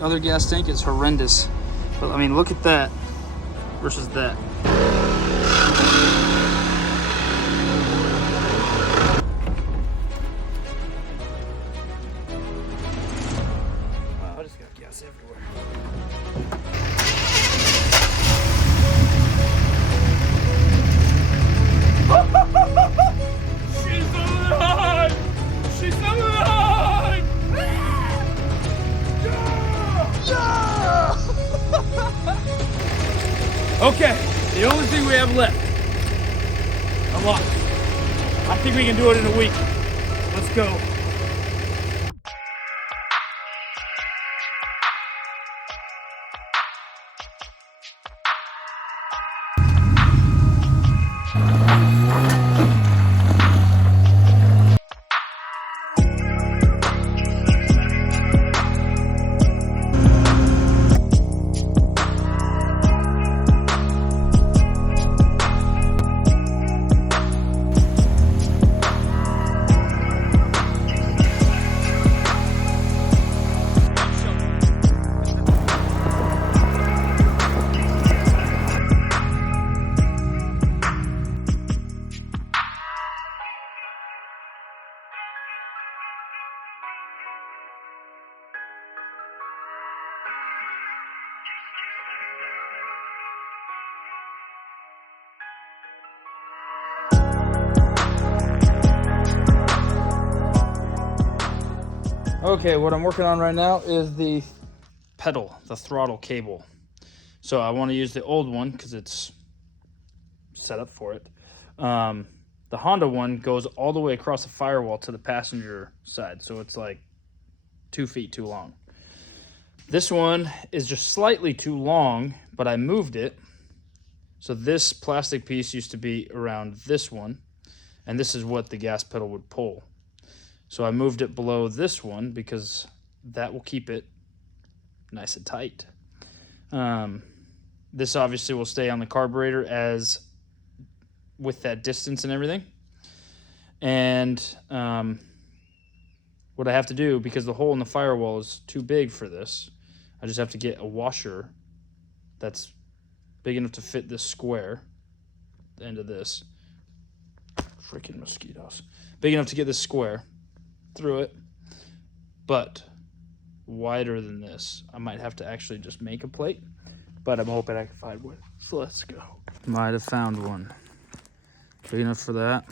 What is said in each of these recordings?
other gas tank is horrendous. But I mean, look at that versus that. Wow, I just got gas everywhere. She's alive! She's alive! Yeah! Okay, the only thing we have left. Unlocked. I think we can do it in a week. Let's go. Okay, what I'm working on right now is the pedal, the throttle cable. So I want to use the old one because it's set up for it. The Honda one goes all the way across the firewall to the passenger side, so it's like 2 feet too long. This one is just slightly too long, but I moved it. So this plastic piece used to be around this one, and this is what the gas pedal would pull. So I moved it below this one because that will keep it nice and tight. This obviously will stay on the carburetor as with that distance and everything. And what I have to do, because the hole in the firewall is too big for this, I just have to get a washer that's big enough to fit this square, the end of this. Freaking mosquitoes. Big enough to get this square through it, but wider than this. I might have to actually just make a plate, but I'm hoping I can find one. So let's go. Might have found one. Big enough for that.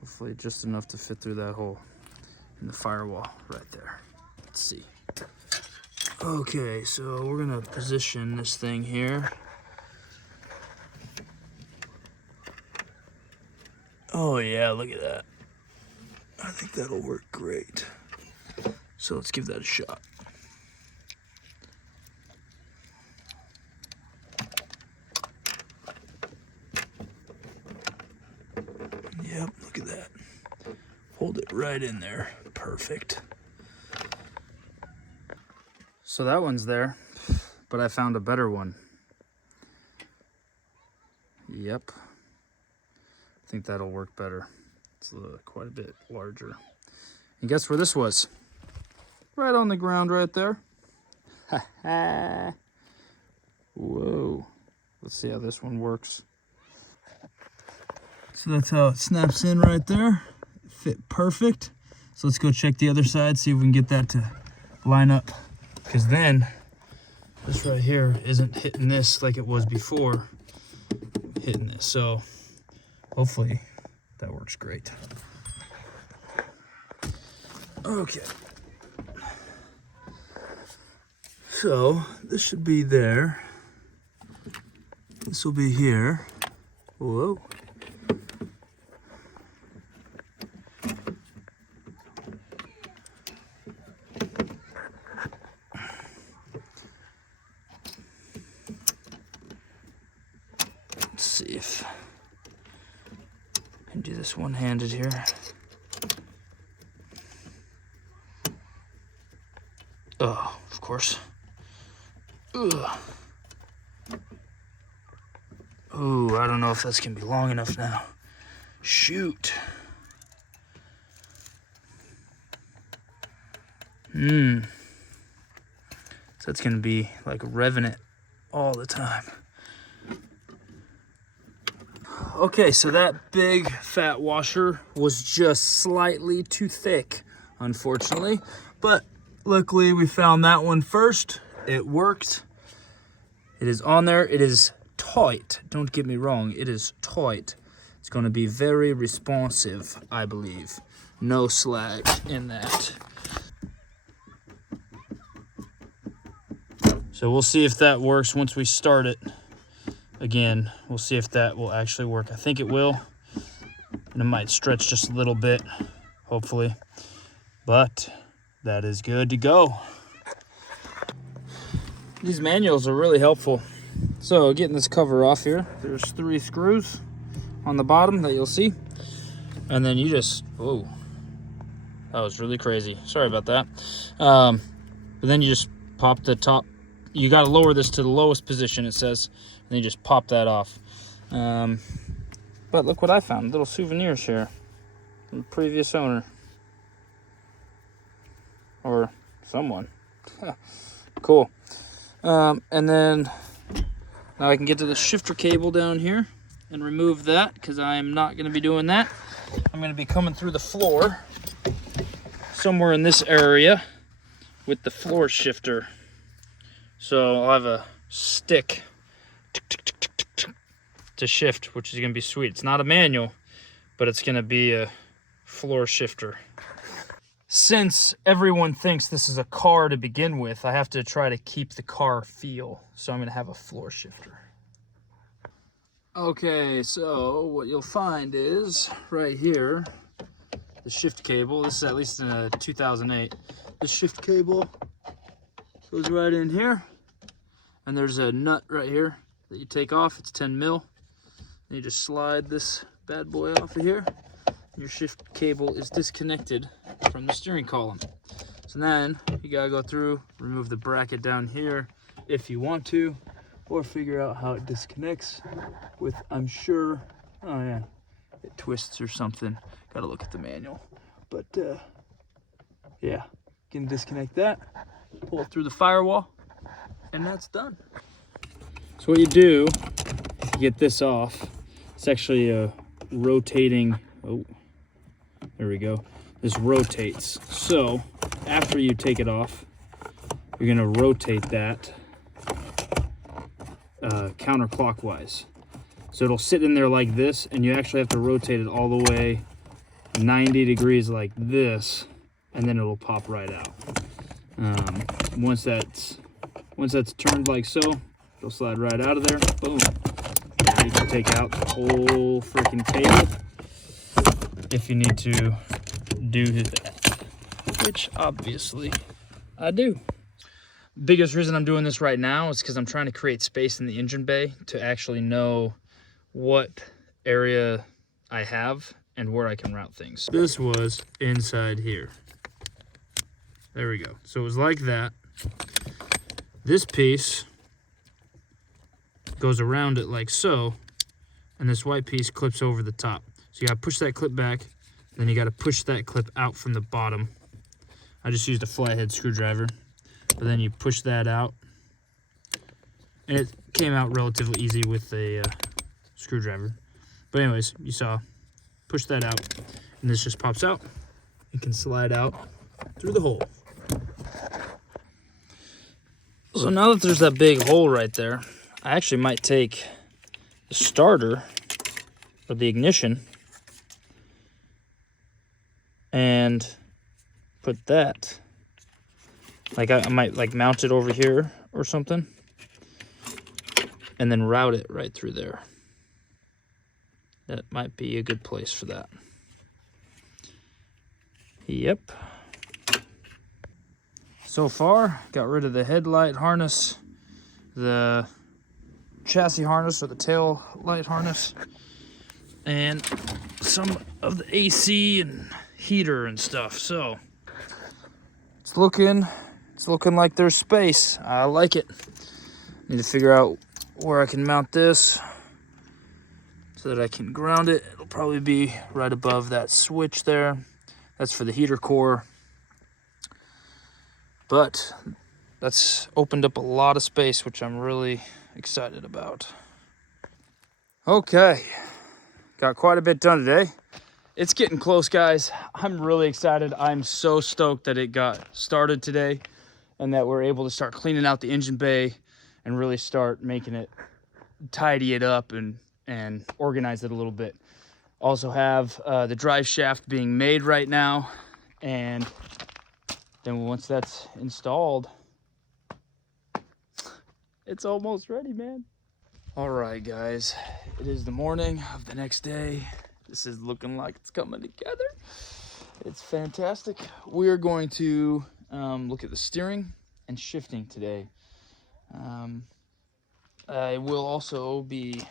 Hopefully just enough to fit through that hole in the firewall right there. Let's see. Okay, so we're gonna position this thing here. Oh yeah, look at that. I think that'll work great. So let's give that a shot. Yep, look at that. Hold it right in there. Perfect. So that one's there, but I found a better one. Yep. I think that'll work better. It's quite a bit larger. And guess where this was? Right on the ground right there. Ha ha. Whoa. Let's see how this one works. So that's how it snaps in right there. It fit perfect. So let's go check the other side, see if we can get that to line up. Because then this right here isn't hitting this like it was before hitting this. So hopefully that works great. Okay. So this should be there. This will be here. Whoa. Let's see if I can do this one-handed here. Oh, of course. Ugh. Oh, I don't know if that's gonna be long enough now. Shoot. So it's gonna be like revving it all the time. Okay, so that big fat washer was just slightly too thick, unfortunately. But luckily we found that one first. It worked. It is on there. It is tight. Don't get me wrong, it is tight. It's gonna be very responsive, I believe. No slag in that. So we'll see if that works once we start it. Again, we'll see if that will actually work. I think it will. And it might stretch just a little bit, hopefully. But that is good to go. These manuals are really helpful. So getting this cover off here, there's 3 screws on the bottom that you'll see. And then you just, whoa, that was really crazy. Sorry about that. But then you just pop the top. You got to lower this to the lowest position, it says. And then you just pop that off. But look what I found, little souvenirs here from the previous owner. Or someone. Cool. And then now I can get to the shifter cable down here and remove that, because I am not going to be doing that. I'm going to be coming through the floor somewhere in this area with the floor shifter. So I'll have a stick to shift, which is going to be sweet. It's not a manual, but it's going to be a floor shifter. Since everyone thinks this is a car to begin with, I have to try to keep the car feel. So I'm going to have a floor shifter. Okay, so what you'll find is right here, the shift cable. This is at least in a 2008. The shift cable goes right in here. And there's a nut right here that you take off. It's 10 mil. And you just slide this bad boy off of here. Your shift cable is disconnected from the steering column. So then you gotta go through, remove the bracket down here if you want to, or figure out how it disconnects with, I'm sure, oh yeah, it twists or something. Gotta look at the manual. But yeah, you can disconnect that, pull it through the firewall, and that's done. So what you do to get this off, it's actually a rotating, oh, there we go. This rotates. So after you take it off, you're gonna rotate that counterclockwise. So it'll sit in there like this, and you actually have to rotate it all the way 90 degrees like this, and then it'll pop right out. Once that's turned like so, it'll slide right out of there. Boom. And you can take out the whole freaking cable if you need to do that, which obviously I do. Biggest reason I'm doing this right now is because I'm trying to create space in the engine bay to actually know what area I have and where I can route things. This was inside here. There we go. So it was like that. This piece goes around it like so, and this white piece clips over the top. So you gotta push that clip back, then you gotta push that clip out from the bottom. I just used a flathead screwdriver, but then you push that out, and it came out relatively easy with a screwdriver. But anyways, you saw, push that out, and this just pops out. It can slide out through the hole. So now that there's that big hole right there, I actually might take the starter or the ignition and put that, like I might like mount it over here or something, and then route it right through there. That might be a good place for that. Yep. So far, got rid of the headlight harness, the chassis harness or the tail light harness, and some of the AC and heater and stuff. So it's looking like there's space. I like it. Need to figure out where I can mount this so that I can ground it. It'll probably be right above that switch there. That's for the heater core. But that's opened up a lot of space, which I'm really excited about. Okay, got quite a bit done today. It's getting close, guys. I'm really excited. I'm so stoked that it got started today and that we're able to start cleaning out the engine bay and really start making it, tidy it up and organize it a little bit. Also have the drive shaft being made right now, and then once that's installed, it's almost ready, man. All right, guys, it is the morning of the next day. This is looking like it's coming together. It's fantastic. We are going to look at the steering and shifting today. I will also be,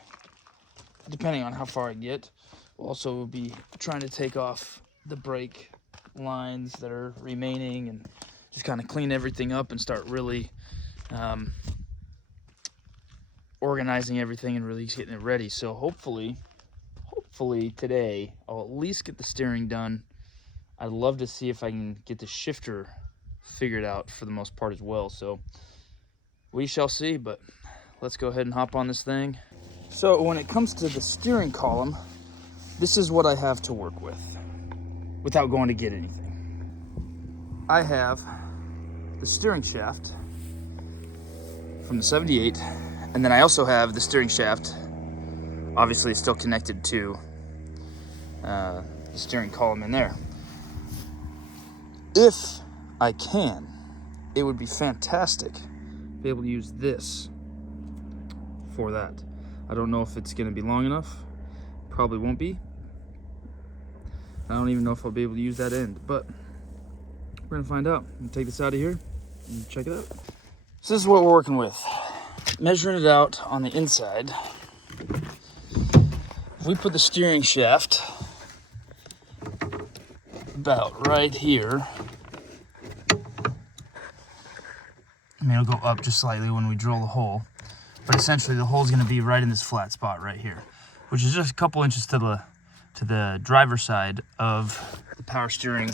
depending on how far I get, we'll also be trying to take off the brake lines that are remaining and just kind of clean everything up and start really organizing everything and really getting it ready. So hopefully today I'll at least get the steering done. I'd love to see if I can get the shifter figured out for the most part as well. So we shall see, but let's go ahead and hop on this thing. So when it comes to the steering column, this is what I have to work with without going to get anything. I have the steering shaft from the 78, and then I also have the steering shaft, obviously still connected to the steering column in there. If I can, it would be fantastic to be able to use this for that. I don't know if it's going to be long enough. Probably won't be. I don't even know if I'll be able to use that end, but we're going to find out. I'm going to take this out of here and check it out. So this is what we're working with. Measuring it out on the inside. If we put the steering shaft about right here, I mean, it'll go up just slightly when we drill the hole, but essentially the hole is going to be right in this flat spot right here, which is just a couple inches to the driver's side of the power steering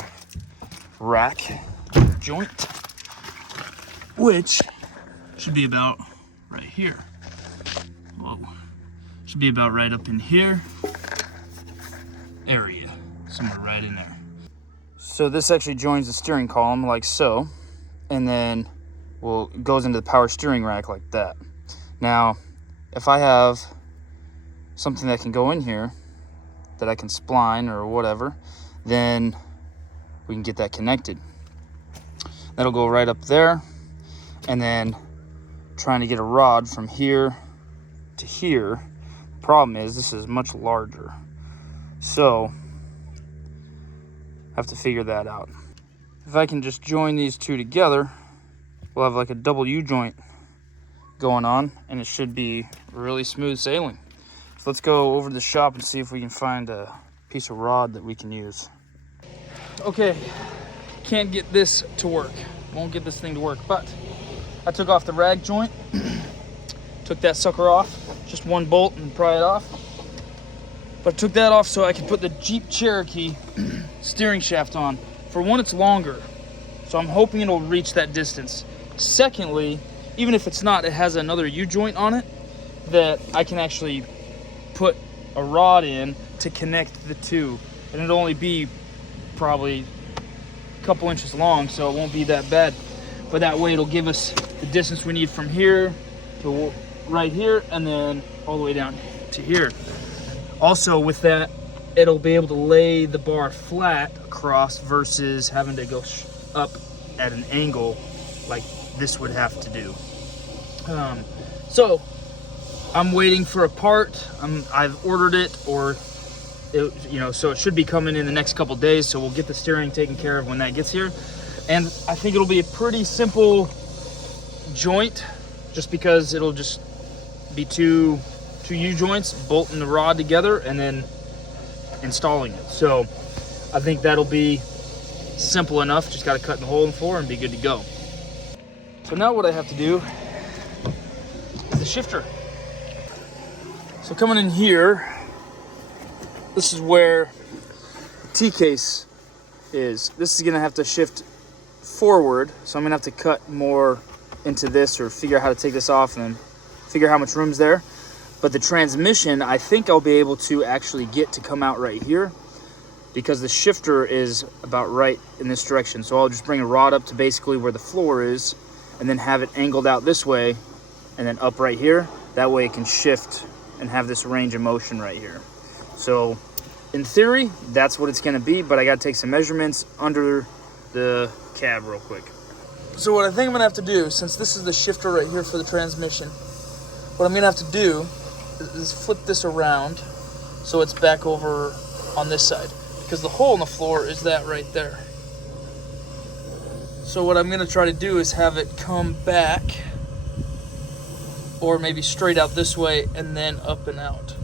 rack joint, which should be about right here. Whoa. Should be about right up in here area, somewhere right in there. So this actually joins the steering column like so, and then goes into the power steering rack like that. Now, if I have something that can go in here that I can spline or whatever, then we can get that connected. That'll go right up there, and then trying to get a rod from here to here. Problem is, this is much larger, so I have to figure that out. If I can just join these two together, we'll have like a double U-joint going on, and it should be really smooth sailing. So let's go over to the shop and see if we can find a piece of rod that we can use. Okay, can't get this to work. Won't get this thing to work, but I took off the rag joint, took that sucker off, just one bolt and pry it off. But I took that off so I could put the Jeep Cherokee steering shaft on. For one, it's longer, so I'm hoping it'll reach that distance. Secondly, even if it's not, it has another U-joint on it that I can actually put a rod in to connect the two. And it'll only be probably a couple inches long, so it won't be that bad. But that way it'll give us the distance we need from here to right here, and then all the way down to here. Also with that, it'll be able to lay the bar flat across versus having to go up at an angle like this would have to do. So I'm waiting for a part. I've ordered it, or so it should be coming in the next couple days. So we'll get the steering taken care of when that gets here, and I think it'll be a pretty simple joint, just because it'll just be two U-joints bolting the rod together and then installing it. So I think that'll be simple enough. Just got to cut the hole in the floor and be good to go. So now what I have to do is the shifter. So coming in here, this is where the T-case is. This is gonna have to shift forward, so I'm gonna have to cut more into this or figure out how to take this off and then figure out how much room's there. But the transmission, I think I'll be able to actually get to come out right here because the shifter is about right in this direction. So I'll just bring a rod up to basically where the floor is and then have it angled out this way and then up right here. That way it can shift and have this range of motion right here. So in theory, that's what it's gonna be, but I gotta take some measurements under the cab real quick. So what I think I'm gonna have to do, since this is the shifter right here for the transmission, what I'm gonna have to do is flip this around so it's back over on this side, because the hole in the floor is that right there. So what I'm gonna try to do is have it come back, or maybe straight out this way and then up and out.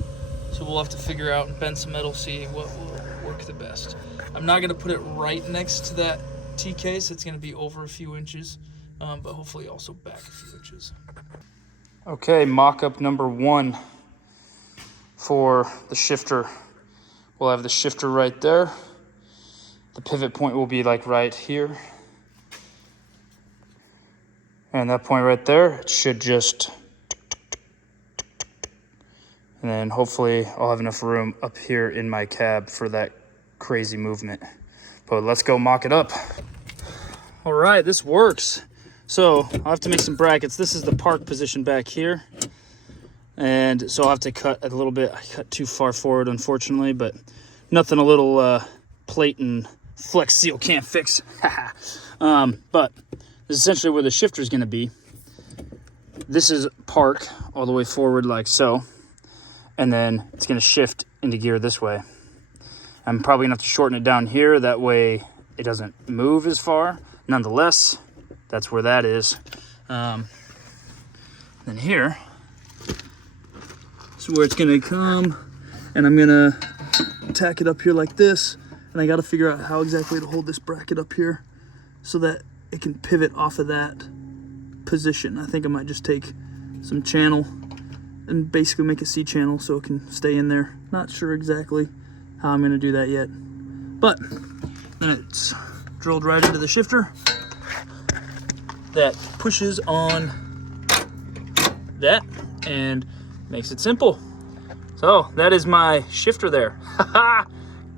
So we'll have to figure out and bend some metal, see what will work the best. I'm not gonna put it right next to that T-case. It's gonna be over a few inches, but hopefully also back a few inches. Okay, mock-up number 1 for the shifter. We'll have the shifter right there. The pivot point will be like right here. And that point right there, it should just, and then hopefully I'll have enough room up here in my cab for that crazy movement. But let's go mock it up. All right, this works. So I'll have to make some brackets. This is the park position back here. And so I'll have to cut a little bit. I cut too far forward, unfortunately, but nothing a little plate and flex seal can't fix. But this is essentially where the shifter is gonna be. This is park all the way forward like so. And then it's gonna shift into gear this way. I'm probably gonna have to shorten it down here, that way it doesn't move as far. Nonetheless, that's where that is. Then here is where it's gonna come, and I'm gonna tack it up here like this, and I gotta figure out how exactly to hold this bracket up here so that it can pivot off of that position. I think I might just take some channel and basically make a C channel so it can stay in there. Not sure exactly how I'm gonna do that yet. But then it's drilled right into the shifter that pushes on that and makes it simple. So that is my shifter there.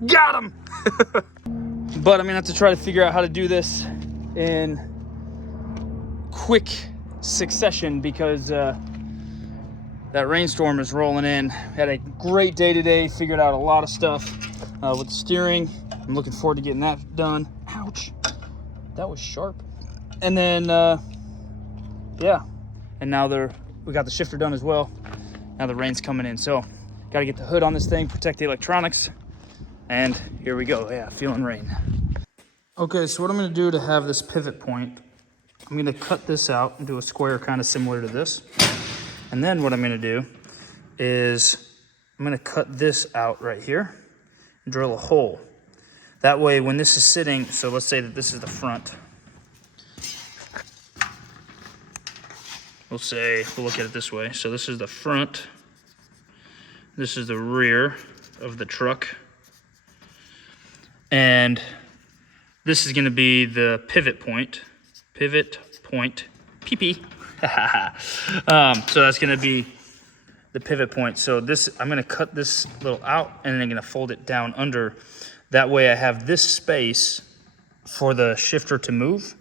Got him! But I'm gonna have to try to figure out how to do this in quick succession because that rainstorm is rolling in. Had a great day today, figured out a lot of stuff with the steering. I'm looking forward to getting that done. Ouch, that was sharp. And then, yeah, and now we got the shifter done as well. Now the rain's coming in, so gotta get the hood on this thing, protect the electronics, and here we go. Yeah, feeling rain. Okay, so what I'm gonna do to have this pivot point, I'm gonna cut this out and do a square kind of similar to this. And then what I'm gonna do is I'm gonna cut this out right here and drill a hole. That way when this is sitting, so let's say that this is the front. We'll look at it this way. So this is the front. This is the rear of the truck. And this is gonna be the pivot point. Pivot point, PP. So that's gonna be the pivot point. So this, I'm gonna cut this little out and then I'm gonna fold it down under. That way I have this space for the shifter to move,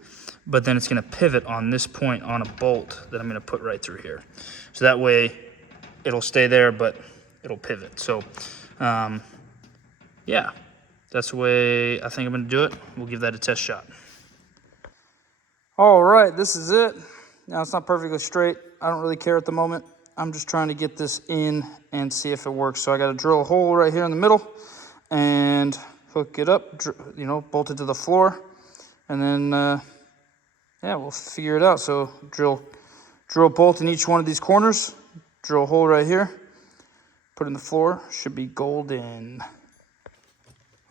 but then it's gonna pivot on this point on a bolt that I'm gonna put right through here. So that way it'll stay there, but it'll pivot. So yeah, that's the way I think I'm gonna do it. We'll give that a test shot. All right, this is it. Now it's not perfectly straight. I don't really care at the moment. I'm just trying to get this in and see if it works. So I got to drill a hole right here in the middle and hook it up, bolt it to the floor. And then, yeah, we'll figure it out. So drill a bolt in each one of these corners, drill a hole right here, put it in the floor, should be golden.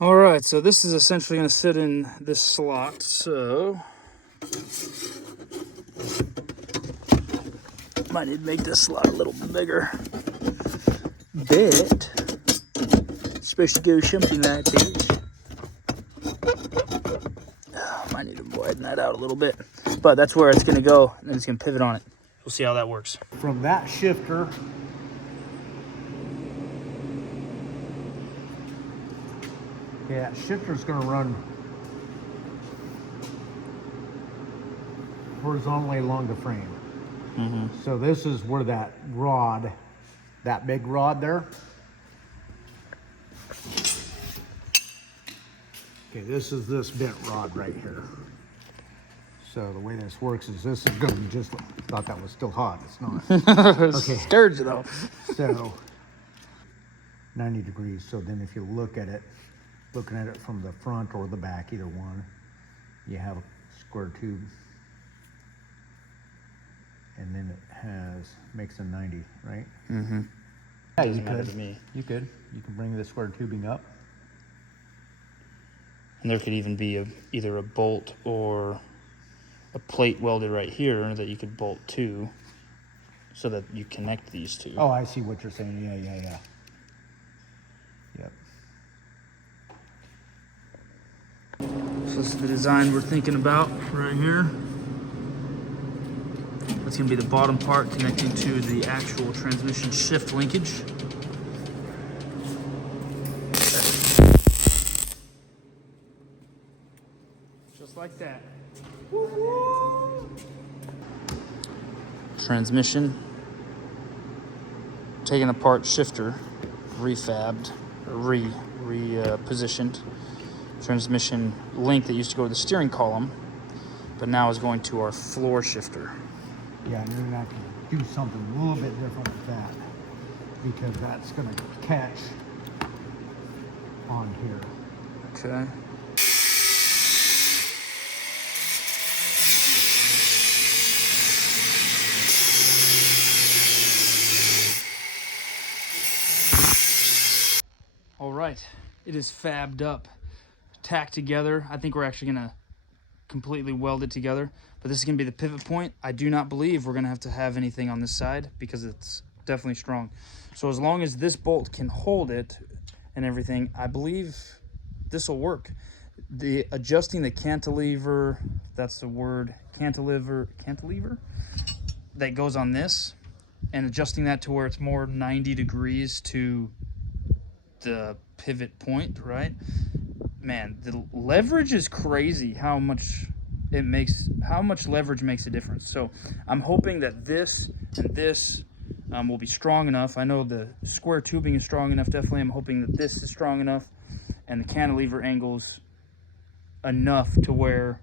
All right, so this is essentially going to sit in this slot. So might need to make this slot a little bit bigger. But it's supposed to go something like this. Oh, might need to widen that out a little bit. But that's where it's gonna go, and then it's gonna pivot on it. We'll see how that works. From that shifter, yeah, shifter's gonna run horizontally along the frame. So this is where that rod, that big rod there. Okay, this is this bent rod right here. So the way this works is this is going to just, thought that was still hot. It's not. Okay. Stirred it off. So 90 degrees. So then if you look at it, looking at it from the front or the back, either one, you have a square tube. And then it makes a 90, right? Mm-hmm. Yeah, Doesn't matter to me. You could bring the square tubing up. And there could even be either a bolt or a plate welded right here that you could bolt to, so that you connect these two. Oh, I see what you're saying. Yeah. Yep. So this is the design we're thinking about right here. That's gonna be the bottom part connecting to the actual transmission shift linkage. Just like that. Transmission. Taking apart shifter, refabbed, repositioned. Transmission link that used to go to the steering column, but now is going to our floor shifter. Yeah, and then I can do something a little bit different with that, because that's going to catch on here. Okay. All right, it is fabbed up, tacked together. I think we're actually gonna completely weld it together, but this is gonna be the pivot point. I do not believe we're gonna have to have anything on this side because it's definitely strong. So as long as this bolt can hold it and everything, I believe this will work. The adjusting the cantilever, that's the word, cantilever that goes on this, and adjusting that to where it's more 90 degrees to the pivot point, right? Man, the leverage is crazy how much leverage makes a difference. So I'm hoping that this and this will be strong enough. I know the square tubing is strong enough, definitely. I'm hoping that this is strong enough and the cantilever angles enough to where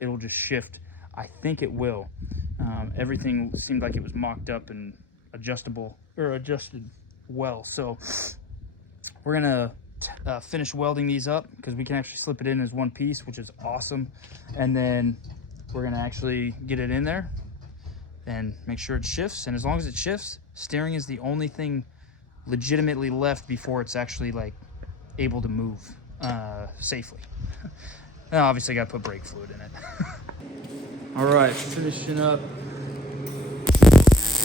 it'll just shift. I think it will. Everything seemed like it was mocked up and adjusted well. So we're gonna finish welding these up because we can actually slip it in as one piece, which is awesome. And then we're gonna actually get it in there and make sure it shifts. And as long as it shifts, steering is the only thing legitimately left before it's actually like able to move safely. Now obviously I gotta put brake fluid in it. All right, finishing up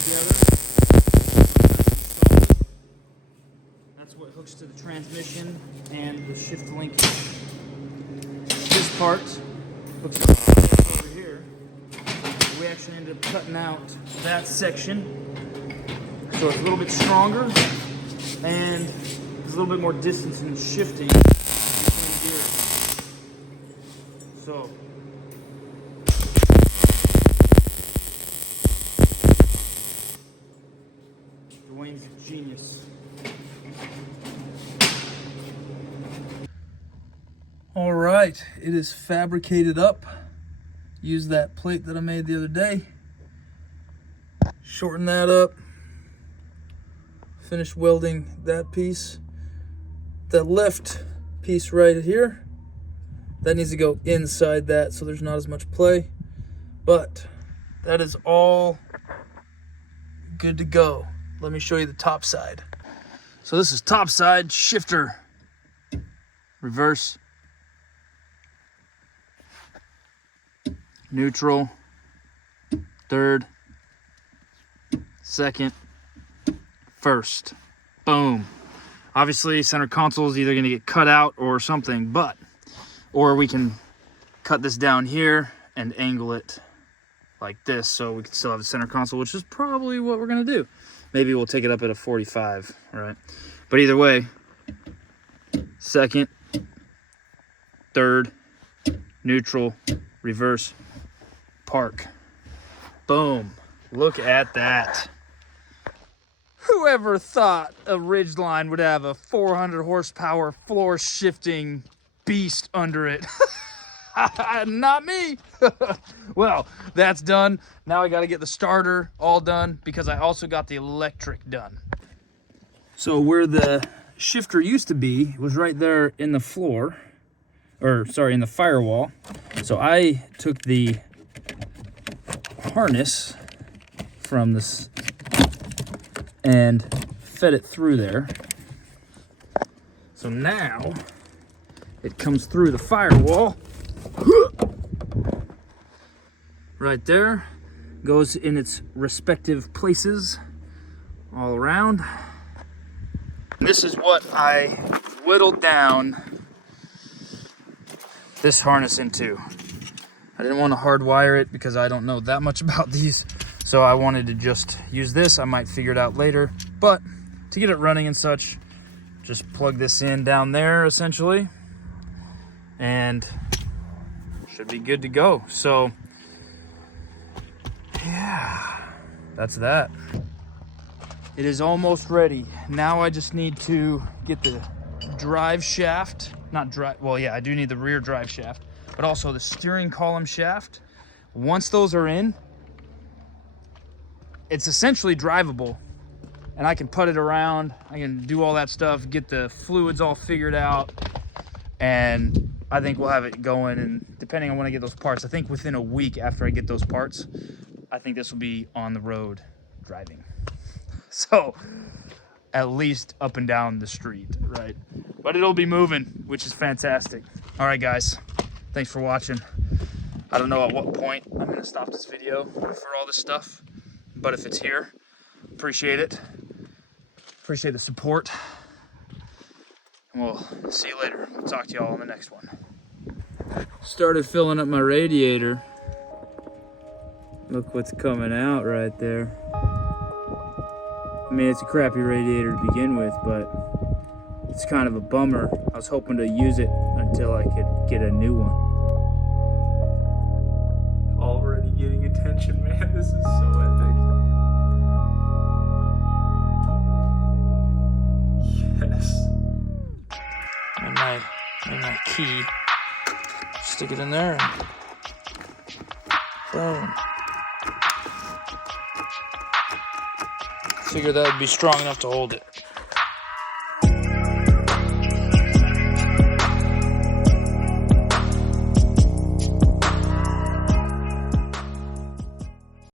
together. That's what hooks to the transmission and the shift link. This part hooks over here. We actually ended up cutting out that section, so it's a little bit stronger and there's a little bit more distance in shifting between gears. So Dwayne's a genius. All right, it is fabricated up. Use that plate that I made the other day. Shorten that up. Finish welding that piece. That left piece right here, that needs to go inside that so there's not as much play. But that is all good to go. Let me show you the top side. So this is top side shifter. Reverse. Neutral. Third. Second. First. Boom. Obviously center console is either going to get cut out or something, or we can cut this down here and angle it like this so we can still have a center console, which is probably what we're gonna do. Maybe we'll take it up at a 45, right? But either way, second, third, neutral, reverse, park. Boom. Look at that. Whoever thought a Ridgeline would have a 400 horsepower floor shifting beast under it? Not me. Well, that's done. Now I got to get the starter all done because I also got the electric done. So where the shifter used to be was right there in the floor, or sorry, in the firewall. So I took the harness from this and fed it through there. So now it comes through the firewall right there, goes in its respective places all around. This is what I whittled down this harness into. I didn't want to hardwire it because I don't know that much about these, so I wanted to just use this. I might figure it out later, but to get it running and such, just plug this in down there essentially, and should be good to go. So yeah, that's that. It is almost ready. Now I just need to get the drive shaft, not drive, well yeah, I do need the rear drive shaft, but also the steering column shaft. Once those are in, it's essentially drivable, and I can put it around, I can do all that stuff, get the fluids all figured out, and I think we'll have it going. And depending on when I get those parts, I think within a week after I get those parts, I think this will be on the road driving. So at least up and down the street, right? But it'll be moving, which is fantastic. All right, guys, thanks for watching. I don't know at what point I'm gonna stop this video for all this stuff, but if it's here, appreciate it. Appreciate the support. And we'll see you later. We'll talk to y'all on the next one. Started filling up my radiator. Look what's coming out right there. I mean, it's a crappy radiator to begin with, but it's kind of a bummer. I was hoping to use it until I could get a new one. Already getting attention, man. This is so epic. Yes. And my key. Stick it in there and boom. Figured that would be strong enough to hold it.